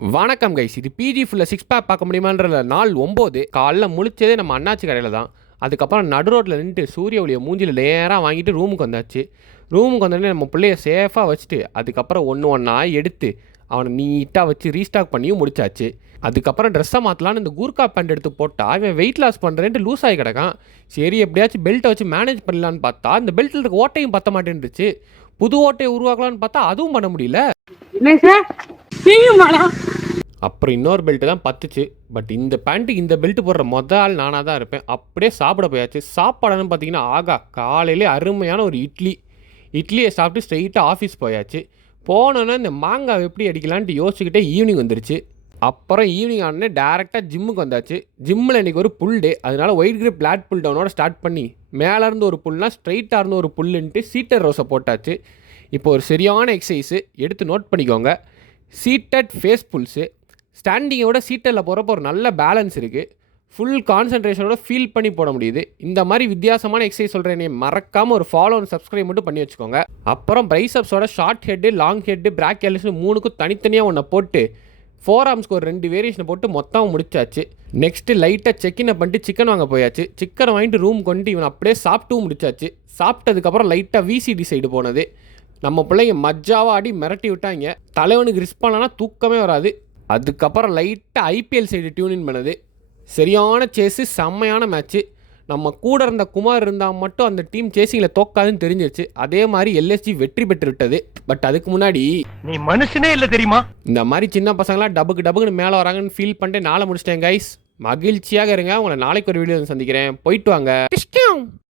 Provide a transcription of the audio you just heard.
வணக்கம் கைஸ், இது பிஜி ஃபுல்லாக சிக்ஸ் பேக் பார்க்க முடியுமான்ற நாள் 9 காலைல முழிச்சதே நம்ம அண்ணாச்சி கடையில் தான். அதுக்கப்புறம் நடு ரோட்டில் நின்றுட்டு சூரிய ஒளியை மூஞ்சில் நேராக வாங்கிட்டு ரூமுக்கு வந்தாச்சு. ரூமுக்கு வந்தோடனே நம்ம பிள்ளைய சேஃபாக வச்சுட்டு அதுக்கப்புறம் ஒன்றா எடுத்து அவனை நீட்டாக வச்சு ரீஸ்டாக் பண்ணியும் முடிச்சாச்சு. அதுக்கப்புறம் ட்ரெஸ்ஸை மாற்றலான்னு இந்த கூர்க்கா பேண்ட் எடுத்து போட்டால் அவன் வெயிட் லாஸ் பண்ணுறேன்ட்டு லூஸ் ஆகி கிடக்கான். சரி எப்படியாச்சும் பெல்ட்டை வச்சு மேனேஜ் பண்ணலான்னு பார்த்தா இந்த பெல்ட்டில் இருக்க ஓட்டையும் பற்ற மாட்டேன்ருச்சு. புது ஓட்டையை உருவாக்கலான்னு பார்த்தா அதுவும் பண்ண முடியல. அப்புறம் இன்னொரு பெல்ட்டு தான் பத்துச்சு. பட் இந்த பேண்ட்டுக்கு இந்த பெல்ட் போடுற ஆள் நானாக தான் இருப்பேன். அப்படியே சாப்பிட போயாச்சு. சாப்பாடுன்னு பார்த்தீங்கன்னா ஆகா, காலையிலே அருமையான ஒரு இட்லியை சாப்பிட்டு ஸ்ட்ரெயிட்டாக ஆஃபீஸ் போயாச்சு. போனோன்னா இந்த மாங்காய் எப்படி அடிக்கலான்ட்டு யோசிச்சுக்கிட்டே ஈவினிங் வந்துருச்சு. அப்புறம் ஈவினிங் ஆனே டேரெக்டாக ஜிம்முக்கு வந்தாச்சு. ஜிம்மில் இன்றைக்கி ஒரு புல் டே, அதனால் ஒயிட் கிரிப் லேட் புல் டவுனோட ஸ்டார்ட் பண்ணி மேலேருந்து ஒரு புல்னால் ஸ்ட்ரைட்டாக இருந்து ஒரு புல்லுன்ட்டு சீட்டர் ரோஸை போட்டாச்சு. இப்போ ஒரு சரியான எக்ஸசைஸு எடுத்து நோட் பண்ணிக்கோங்க. Seated face Bulls. ஸ்டாண்டிங்கை விட சீட்டரில் போகிறப்போ ஒரு நல்ல பேலன்ஸ் இருக்குது. ஃபுல் கான்சன்ட்ரேஷனோட ஃபீல் பண்ணி போட முடியுது. இந்த மாதிரி வித்தியாசமான எக்ஸசைஸ் சொல்கிறேனே, மறக்காமல் ஒரு ஃபாலோ அண்ட் சப்ஸ்கிரைப் மட்டும் பண்ணி வச்சுக்கோங்க. அப்புறம் பைசப்ஸோட ஷார்ட் ஹெட்டு, லாங் ஹெட்டு, பிராக் எல்ஸ்னு 3க்கும் தனித்தனியாக ஒன்றை போட்டு ஃபோர் ஆர்ம்ஸ்க்கு ஒரு 2 வேரியேஷனை போட்டு மொத்தம் முடிச்சாச்சு. நெக்ஸ்ட்டு லைட்டாக செக்கினை பண்ணிட்டு சிக்கன் வாங்க போயாச்சு. சிக்கனை வாங்கிட்டு ரூம் கொண்டு இவன் அப்படியே சாப்பிட்டும் முடிச்சாச்சு. சாப்பிட்டதுக்கப்புறம் லைட்டாக விசிடி சைடு போனது. நம்ம பிள்ளைங்க மஜ்ஜாவாக ஆடி மிரட்டி விட்டாங்க. தலைவனுக்கு ரிஸ்க் பண்ணலன்னா தூக்கமே வராது. அதுக்கப்புறம் லைட்டாக ஐபிஎல் சைடு டியூனின் பண்ணது. சரியான சேஸு, செம்மையான மேட்ச்சு. நம்ம கூட இருந்த குமார் இருந்தால் மட்டும் அந்த டீம் சேசிங்கில் தோக்காதுன்னு தெரிஞ்சிருச்சு. அதே மாதிரி எல்எஸ்ஜி வெற்றி பெற்று விட்டது. பட் அதுக்கு முன்னாடி நீ மனுஷனே இல்லை தெரியுமா? இந்த மாதிரி சின்ன பசங்களாம் டபுக்குன்னு மேலே வராங்கன்னு ஃபீல் பண்ணிட்டு நாளை முடிச்சிட்டேன் கைஸ். மகிழ்ச்சியாக இருங்க. உங்களை நாளைக்கு ஒரு வீடியோ சந்திக்கிறேன். போயிட்டு வாங்க.